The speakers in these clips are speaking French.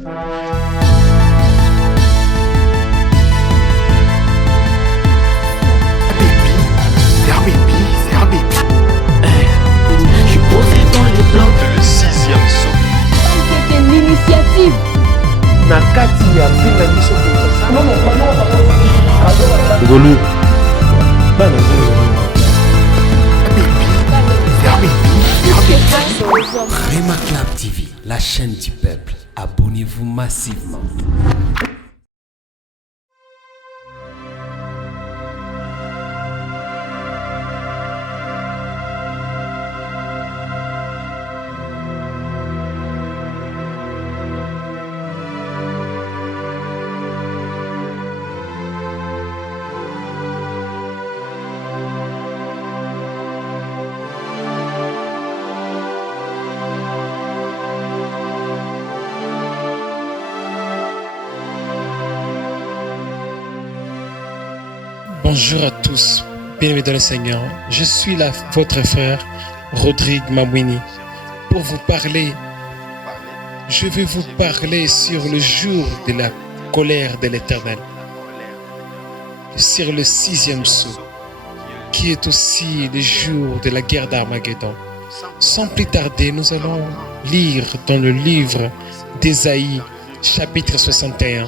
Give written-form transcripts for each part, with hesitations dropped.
Je suis posé dans les blancs. Le sixième saut. C'est une initiative. Ngolu. Rema Club TV, la chaîne du peuple. Abonnez-vous massivement. Bonjour à tous, bienvenue dans le Seigneur. Je suis là, votre frère Rodrigue Mabwini. Pour vous parler, je vais vous parler sur le jour de la colère de l'Éternel, sur le sixième sceau, qui est aussi le jour de la guerre d'Armageddon. Sans plus tarder, nous allons lire dans le livre d'Ésaïe, chapitre 61.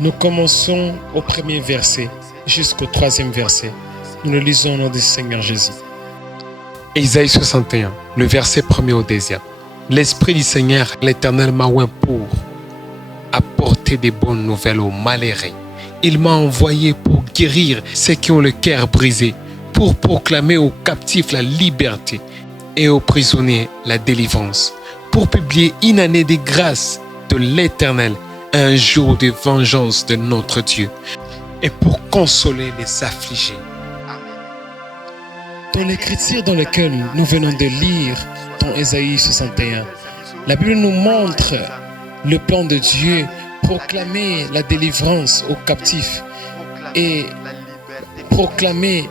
Nous commençons au premier verset jusqu'au troisième verset. Nous le lisons au nom du Seigneur Jésus. Ésaïe 61, le verset 1er au 2e. L'Esprit du Seigneur, l'Éternel m'a oint pour apporter des bonnes nouvelles aux malheureux. Il m'a envoyé pour guérir ceux qui ont le cœur brisé, pour proclamer aux captifs la liberté et aux prisonniers la délivrance, pour publier une année de grâce de l'Éternel, un jour de vengeance de notre Dieu, et pour consoler les affligés. Dans l'écriture dans laquelle nous venons de lire dans Ésaïe 61, la Bible nous montre le plan de Dieu, proclamer la délivrance aux captifs et proclamer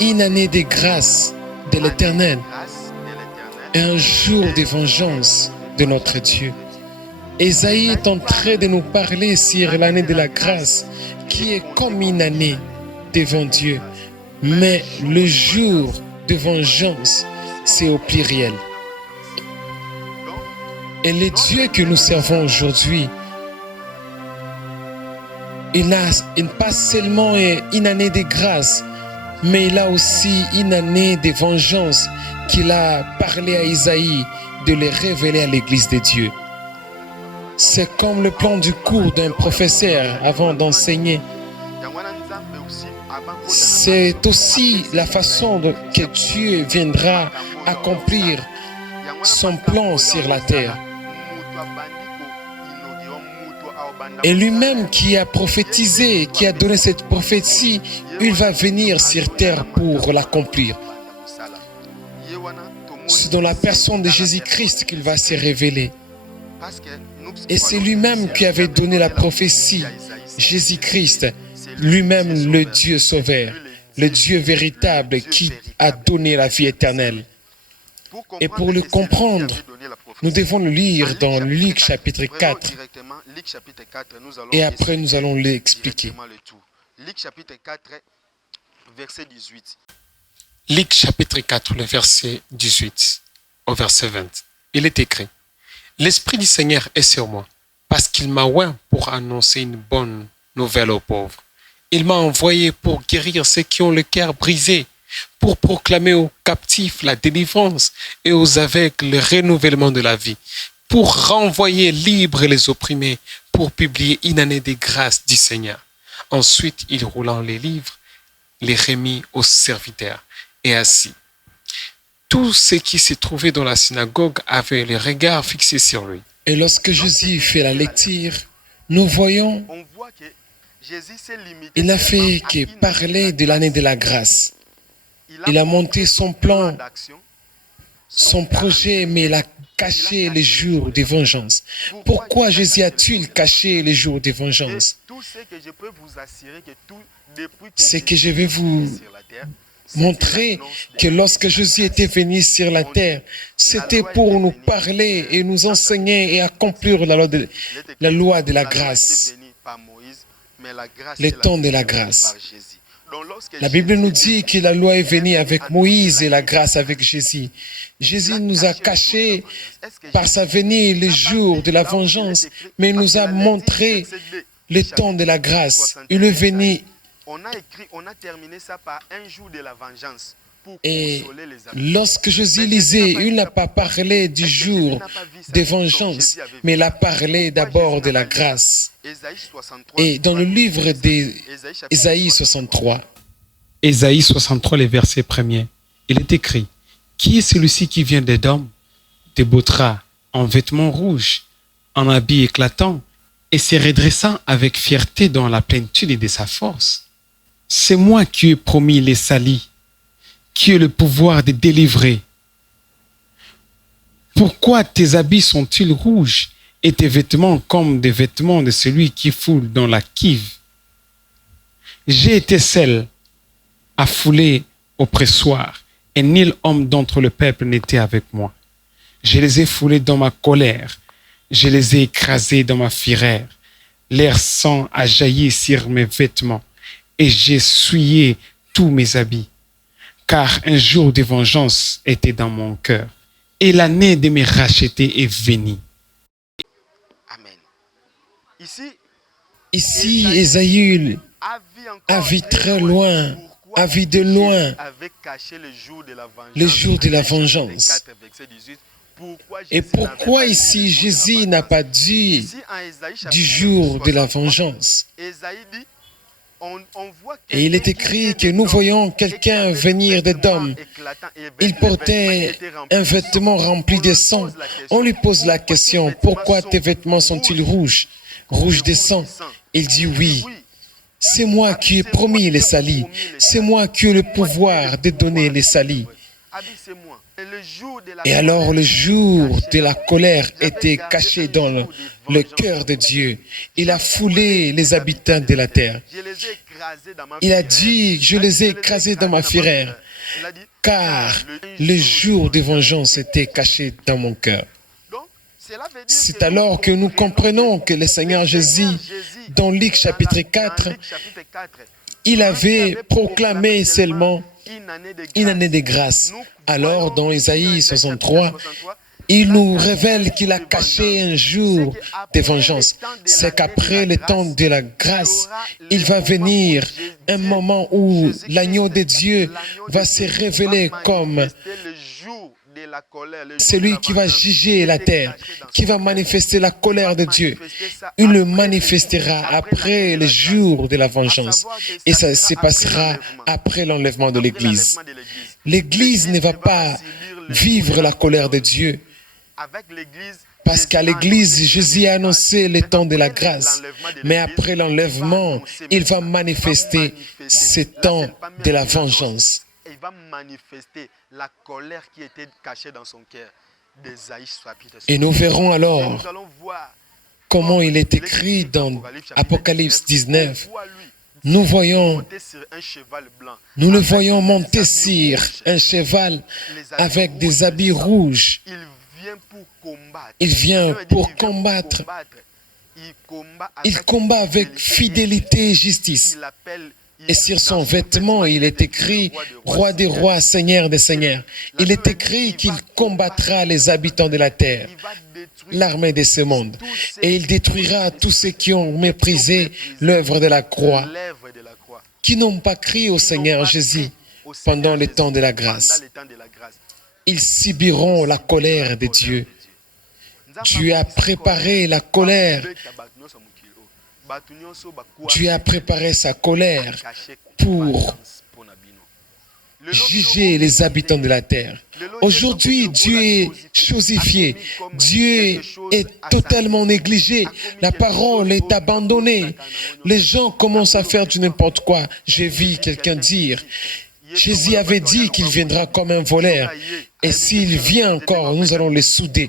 une année de grâce de l'Éternel, un jour de vengeance de notre Dieu. Ésaïe est en train de nous parler sur l'année de la grâce qui est comme une année devant Dieu. Mais le jour de vengeance, c'est au pluriel. Et le Dieu que nous servons aujourd'hui, il n'a pas seulement une année de grâce, mais il a aussi une année de vengeance qu'il a parlé à Ésaïe de les révéler à l'Église de Dieu. C'est comme le plan du cours d'un professeur avant d'enseigner. C'est aussi la façon que Dieu viendra accomplir son plan sur la terre. Et lui-même qui a prophétisé, qui a donné cette prophétie, il va venir sur terre pour l'accomplir. C'est dans la personne de Jésus-Christ qu'il va se révéler. Et c'est lui-même qui avait donné la prophétie, Jésus-Christ, lui-même le Dieu sauveur, le Dieu véritable qui a donné la vie éternelle. Et pour le comprendre, nous devons le lire dans Luc chapitre 4. Et après, nous allons l'expliquer. Luc chapitre 4, verset 18. Luc chapitre 4, le verset 18 au verset 20. Il est écrit: L'Esprit du Seigneur est sur moi, parce qu'il m'a oint pour annoncer une bonne nouvelle aux pauvres. Il m'a envoyé pour guérir ceux qui ont le cœur brisé, pour proclamer aux captifs la délivrance et aux aveugles le renouvellement de la vie, pour renvoyer libres les opprimés, pour publier une année de grâce du Seigneur. Ensuite, il roula les livres, les remit aux serviteurs et assis. Tous ceux qui se trouvaient dans la synagogue avaient les regards fixés sur lui. Et lorsque Jésus fait la lecture, nous voyons, il n'a fait que parler de l'année de la grâce. Il a monté son plan, son projet, mais il a caché les jours de vengeance. Pourquoi Jésus a-t-il caché les jours de vengeance? C'est que je vais vous montrer que lorsque Jésus était venu sur la terre, c'était pour nous parler et nous enseigner et accomplir la loi de la grâce, le temps de la grâce. La Bible nous dit que la loi est venue avec Moïse et la grâce avec Jésus. Jésus nous a cachés par sa venue le jour de la vengeance, mais il nous a montré le temps de la grâce. Il est venu. On a terminé ça par un jour de la vengeance. Et lorsque Jésus lisait, il n'a pas parlé du jour de vengeance, mais il a parlé d'abord de la grâce. Et dans le livre d'Ésaïe 63, Ésaïe 63, les versets premiers, il est écrit: Qui est celui-ci qui vient d'Édom, de Botra, en vêtements rouges, en habit éclatant, et se redressant avec fierté dans la plénitude de sa force? C'est moi qui ai promis les salis, qui ai le pouvoir de délivrer. Pourquoi tes habits sont-ils rouges et tes vêtements comme des vêtements de celui qui foule dans la cuve? J'ai été seul à fouler au pressoir, et nul homme d'entre le peuple n'était avec moi. Je les ai foulés dans ma colère, je les ai écrasés dans ma fureur. Leur sang a jailli sur mes vêtements, et j'ai souillé tous mes habits. Car un jour de vengeance était dans mon cœur, et l'année de me racheter est venue. Amen. ici, Ésaïe a vu très loin, a vu de loin le jour de la vengeance. Et pourquoi ici Jésus n'a pas dit du jour de la vengeance? Et il est écrit que nous voyons quelqu'un venir d'Édom. Il portait un vêtement rempli de sang. On lui pose la question: pourquoi tes vêtements sont-ils rouges, rouges de sang? Il dit: oui, c'est moi qui ai promis les salis. C'est moi qui ai le pouvoir de donner les salis. Et alors le jour de la colère était caché dans le cœur de Dieu. Il a foulé les habitants de la terre. Il a dit: je les ai écrasés dans ma fureur, car le jour de vengeance était caché dans mon cœur. C'est alors que nous comprenons que le Seigneur Jésus, dans Luc chapitre 4, il avait proclamé seulement une année de grâce. Alors, dans Ésaïe 63, il nous révèle qu'il a caché un jour de vengeance. C'est qu'après le temps de la grâce, il va venir un moment où l'agneau de Dieu va se révéler comme celui qui va juger la terre, qui va manifester la colère de Dieu. Il le manifestera après le jour de la vengeance. Et ça se passera après l'enlèvement de l'Église. L'Église ne va pas vivre la colère de Dieu. Parce qu'à l'Église, Jésus a annoncé le temps de la grâce. Mais après l'enlèvement, il va manifester ce temps de la vengeance. Il va manifester la colère qui était cachée dans son cœur. Et nous verrons alors comment il est écrit dans Apocalypse 19. Nous le voyons monter sur un cheval avec des habits rouges. Il vient pour combattre. Il combat avec fidélité et justice. Et sur son vêtement, il est écrit « Roi des rois, Seigneur des seigneurs ». Il est écrit qu'il combattra les habitants de la terre, l'armée de ce monde. Et il détruira tous ceux qui ont méprisé l'œuvre de la croix, qui n'ont pas crié au Seigneur Jésus pendant le temps de la grâce. Ils subiront la colère de Dieu. Dieu a préparé la colère. Dieu a préparé sa colère pour juger les habitants de la terre. Aujourd'hui, Dieu est chosifié. Dieu est totalement négligé. La parole est abandonnée. Les gens commencent à faire du n'importe quoi. J'ai vu quelqu'un dire: Jésus avait dit qu'il viendra comme un voleur. Et s'il vient encore, nous allons le souder.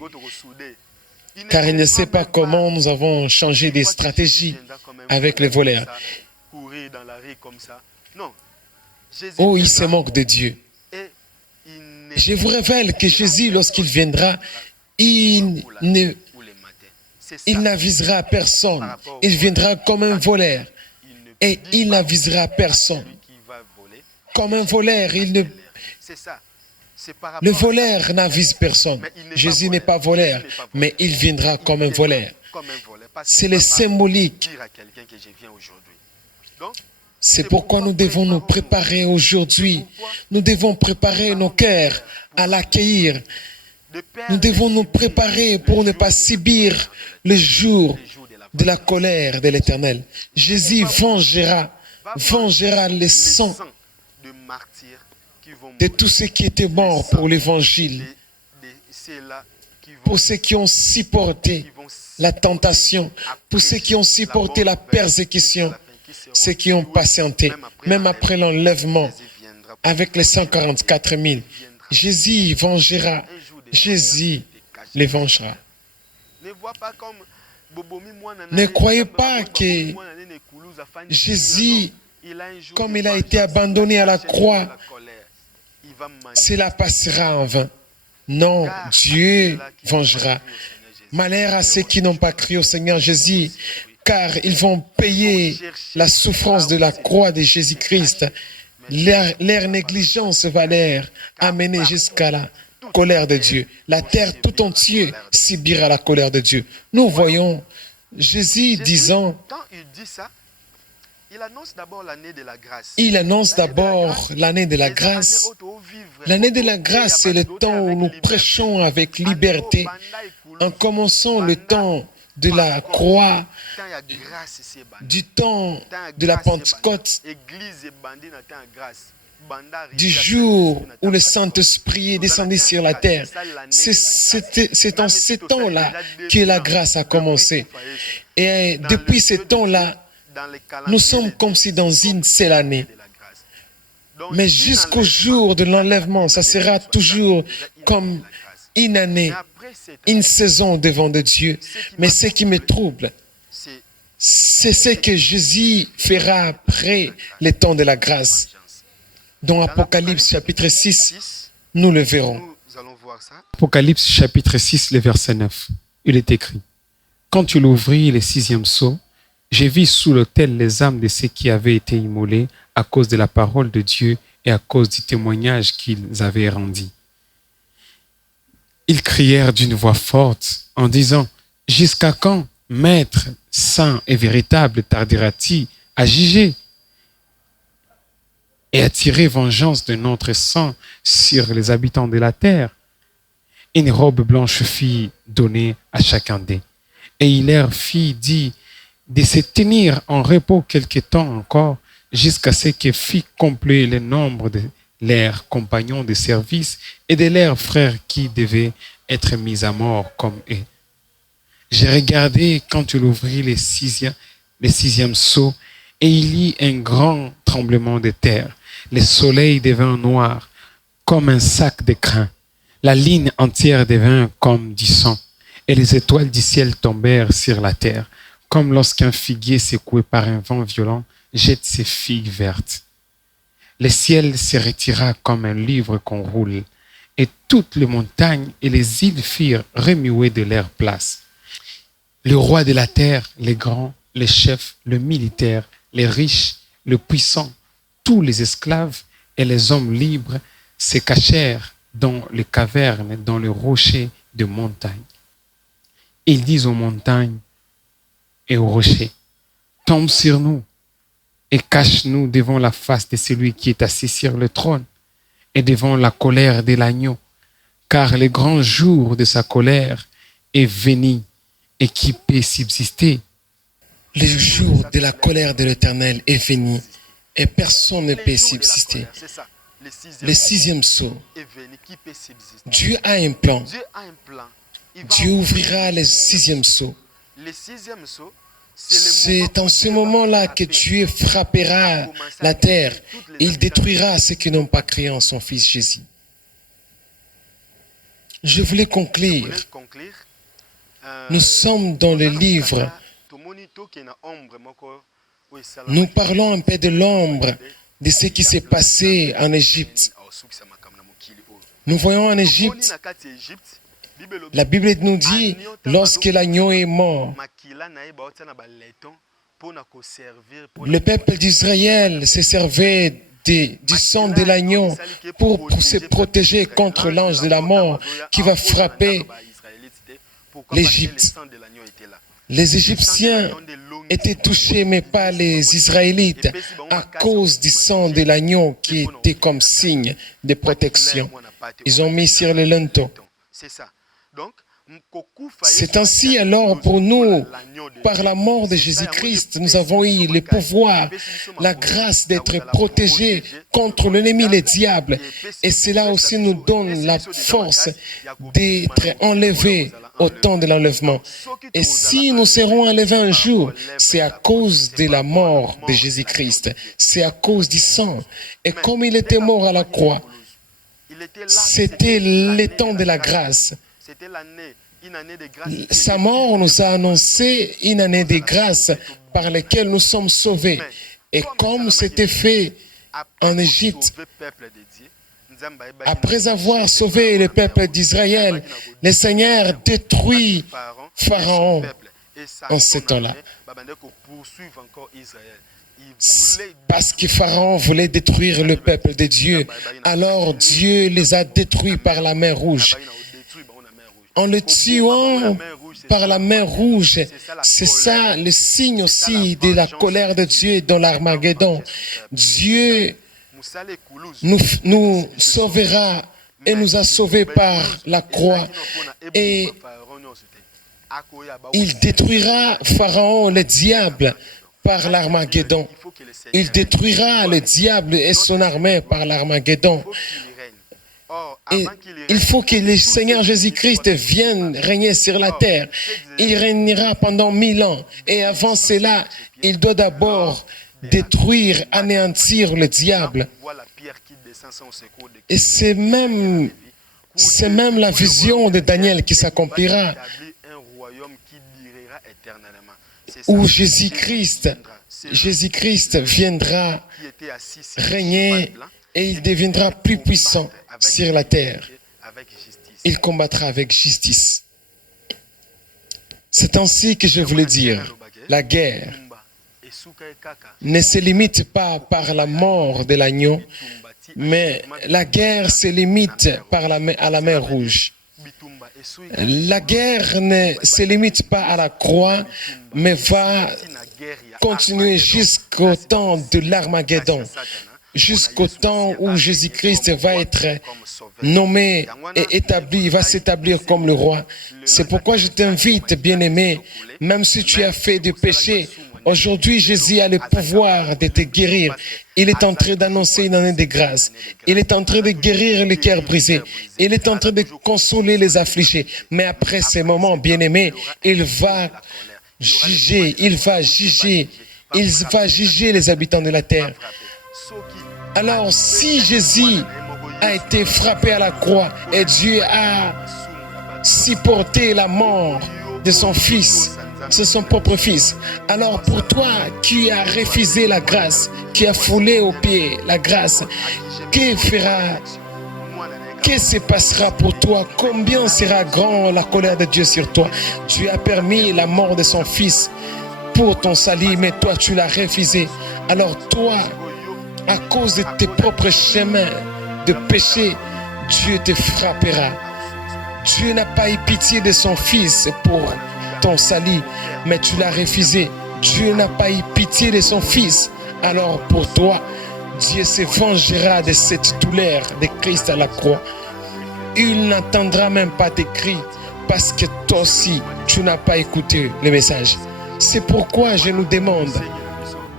Car il ne sait pas comment nous avons changé des stratégies avec les voleurs. Jésus Oh, il se viendra moque de Dieu. et il ne Je vous révèle que Jésus, lorsqu'il viendra, il pour la ne nuit ou le matin. C'est ça. il n'avisera personne. Il viendra comme un voleur. Il ne Et dit il pas n'avisera personne. celui qui va voler. Comme un voleur, C'est ça. C'est par rapport le à ça. voleur n'avise personne. Mais il n'est pas Jésus n'est pas voleur. voleur, Jésus n'est pas mais il viendra Il comme un viendra voleur. comme un voleur, parce C'est qu'il le va pas symbolique. dire à quelqu'un que je viens aujourd'hui. Donc, C'est pourquoi nous devons nous préparer aujourd'hui. Nous devons préparer nos cœurs à l'accueillir. de perdre Nous devons nous préparer pour ne pas subir le jour les jours de la de la colère de l'Éternel. Jésus vengera le sang de martyrs qui vont de mourir, tous ceux qui étaient morts pour l'évangile, de ceux-là qui vont, pour ceux qui ont supporté qui vont la tentation, pour ceux qui ont supporté la persécution, ceux qui ont patienté, même après l'enlèvement, avec les 144 000. Jésus vengera. Jésus les vengera. Ne vois pas comme Bobomi Mwana Ne Nane, croyez Bobomi pas que Mwana Nane Koulouza Fani Jésus, il a un jour comme de il a été vengeance, abandonné à la de croix, la colère. Il va manier. cela passera en vain. Non, Dieu vengera. Malheur à ceux qui n'ont pas cru au Seigneur Jésus, car ils vont payer la souffrance de la croix de Jésus-Christ. Leur négligence va leur amener jusqu'à la colère de Dieu. La terre tout entière subira la colère de Dieu. Nous voyons Jésus Jésus, disant, quand il dit ça, il annonce d'abord l'année de la grâce. il annonce d'abord l'année de la grâce. L'année de la grâce, c'est le temps où nous prêchons avec liberté, en commençant le temps de la croix, du temps de la Pentecôte, du jour où le Saint-Esprit est descendu sur la terre. C'est en ce temps-là que la grâce a commencé. Et depuis ce temps-là, nous sommes comme si dans une seule année. Mais jusqu'au jour de l'enlèvement, ça sera toujours comme une année, une saison devant de Dieu. Mais ce qui me trouble, c'est ce que Jésus fera après le temps de la grâce. Dans Apocalypse chapitre 6, nous le verrons. Nous allons voir ça. Apocalypse chapitre 6, le verset 9. Il est écrit: Quand il ouvrit le 6e sceau, j'ai vu sous l'autel les âmes de ceux qui avaient été immolés à cause de la parole de Dieu et à cause du témoignage qu'ils avaient rendu. Ils crièrent d'une voix forte en disant: Jusqu'à quand, Maître saint et véritable, tardera-t-il à juger et à tirer vengeance de notre sang sur les habitants de la terre? Une robe blanche fut donnée à chacun d'eux, et il leur fit dire de se tenir en repos quelque temps encore, jusqu'à ce que fût complet le nombre de leurs compagnons de service et de leurs frères qui devaient être mis à mort comme eux. J'ai regardé quand il ouvrit le sixième sceau, et il y eut un grand tremblement de terre. Le soleil devint noir comme un sac de crin. La ligne entière devint comme du sang, et les étoiles du ciel tombèrent sur la terre, comme lorsqu'un figuier secoué par un vent violent jette ses figues vertes. Le ciel se retira comme un livre qu'on roule, et toutes les montagnes et les îles furent remuées de leur place. Le roi de la terre, les grands, les chefs, le militaire, les riches, le puissant, tous les esclaves et les hommes libres se cachèrent dans les cavernes, dans les rochers de montagne. Ils disent aux montagnes et aux rochers: Tombe sur nous et cache-nous devant la face de celui qui est assis sur le trône et devant la colère de l'agneau, car le grand jour de sa colère est venu, et qui peut subsister? Le jour de la colère de l'Éternel est venu, et personne ne peut subsister. Le 6e sceau, Dieu a un plan. Dieu a un plan. Il va Dieu ouvrira le 6e sceau. Le 6e sceau, C'est en ce moment-là que Dieu frappera la terre. Il détruira ceux qui n'ont pas cru en son Fils Jésus. Je voulais conclure. Nous sommes dans le livre. Nous parlons un peu de l'ombre de ce qui s'est passé en Égypte. Nous voyons en Égypte, la Bible nous dit, lorsque l'agneau est mort, le peuple d'Israël se servait du sang de l'agneau pour se protéger contre l'ange de la mort qui va frapper l'Égypte. Les Égyptiens étaient touchés, mais pas les Israélites, à cause du sang de l'agneau qui était comme signe de protection. Ils ont mis sur le linteau. C'est ainsi alors pour nous, par la mort de Jésus-Christ, nous avons eu le pouvoir, la grâce d'être protégés contre l'ennemi, le diable. Et cela aussi nous donne la force d'être enlevés au temps de l'enlèvement. Et si nous serons enlevés un jour, c'est à cause de la mort de Jésus-Christ. C'est à cause du sang. Et comme il était mort à la croix, c'était le temps de la grâce. Sa mort nous a annoncé une année de grâce par laquelle nous sommes sauvés. Et comme c'était fait en Égypte, après avoir sauvé le peuple d'Israël, le Seigneur détruit Pharaon en ce temps-là. Parce que Pharaon voulait détruire le peuple de Dieu. Alors Dieu les a détruits par la mer Rouge. En le tuant par la mer Rouge, c'est ça le signe aussi de la colère de Dieu dans l'Armageddon. Dieu nous sauvera et nous a sauvés par la croix. Et il détruira Pharaon, le diable, par l'Armageddon. Il détruira le diable et son armée par l'Armageddon. Et il faut que le Seigneur Jésus-Christ vienne régner sur la terre. Il régnera pendant 1000 ans. Et avant cela, il doit d'abord détruire, anéantir le diable. Et c'est même la vision de Daniel qui s'accomplira, où Jésus-Christ viendra régner et il deviendra plus puissant sur la terre. Il combattra avec justice. C'est ainsi que je voulais dire, la guerre ne se limite pas par la mort de l'agneau, mais la guerre se limite à la mer Rouge. La guerre ne se limite pas à la croix, mais va continuer jusqu'au temps de l'Armageddon, jusqu'au temps où Jésus-Christ va être nommé et établi, va s'établir comme le roi. C'est pourquoi je t'invite, bien-aimé, même si tu as fait du péché, aujourd'hui Jésus a le pouvoir de te guérir. Il est en train d'annoncer une année de grâce. Il est en train de guérir les cœurs brisés. Il est en train de consoler les affligés. Mais après ces moments, bien-aimés, il va juger les habitants de la terre. Alors, si Jésus a été frappé à la croix et Dieu a supporté la mort de son fils, c'est son propre fils. Alors pour toi qui as refusé la grâce, qui as foulé aux pieds la grâce, que se passera pour toi? Combien sera grand la colère de Dieu sur toi? Tu as permis la mort de son fils pour ton salut, mais toi tu l'as refusé. Alors toi, à cause de tes propres chemins de péché, Dieu te frappera. Dieu n'a pas eu pitié de son fils pour ton salut, mais tu l'as refusé. Dieu n'a pas eu pitié de son fils. Alors pour toi, Dieu se vengera de cette douleur de Christ à la croix. Il n'entendra même pas tes cris parce que toi aussi, tu n'as pas écouté le message. C'est pourquoi je nous demande,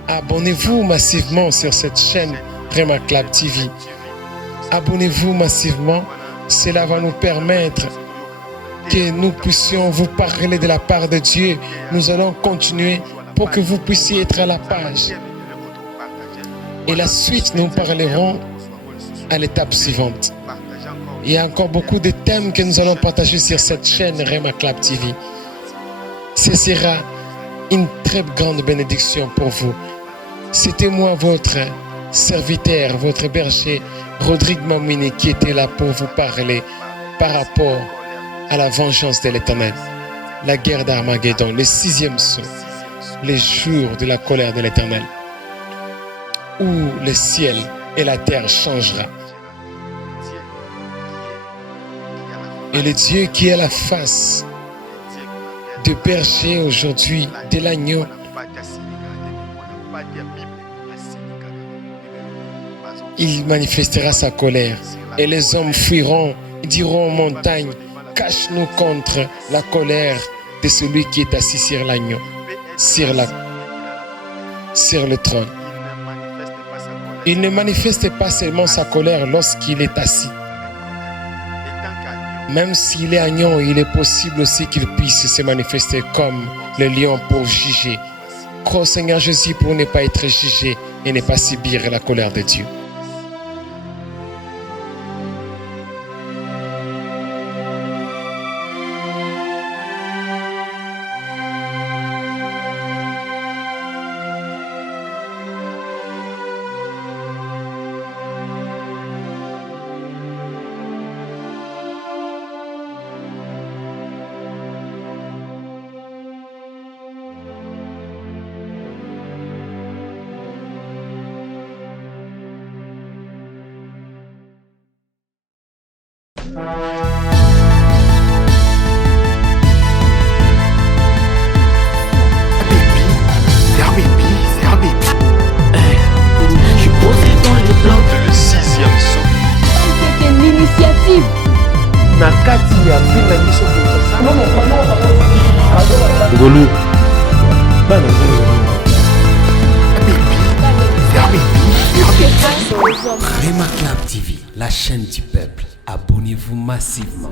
abonnez-vous massivement sur cette chaîne Rema Club TV. Abonnez-vous massivement, cela va nous permettre que nous puissions vous parler de la part de Dieu. Nous allons continuer pour que vous puissiez être à la page. Et la suite, nous parlerons à l'étape suivante. Il y a encore beaucoup de thèmes que nous allons partager sur cette chaîne Rema Club TV. Ce sera une très grande bénédiction pour vous. C'était moi, votre serviteur, votre berger, Rodrigue Mamini, qui était là pour vous parler par rapport à la vengeance de l'Éternel, la guerre d'Armageddon, le 6e saut, les jours de la colère de l'Éternel, où le ciel et la terre changera. Et le Dieu qui est la face de berger aujourd'hui, de l'agneau, il manifestera sa colère. Et les hommes fuiront, diront aux montagnes, cache-nous contre la colère de celui qui est assis sur l'agneau, sur le trône. Il ne manifeste pas seulement sa colère lorsqu'il est assis. Même s'il est agneau, il est possible aussi qu'il puisse se manifester comme le lion pour juger. Crois au Seigneur Jésus pour ne pas être jugé et ne pas subir la colère de Dieu. Je suis posé dans les blocs. Le 6e saut. C'était l'initiative. Rema Club TV, la chaîne du peuple. Abonnez-vous massivement.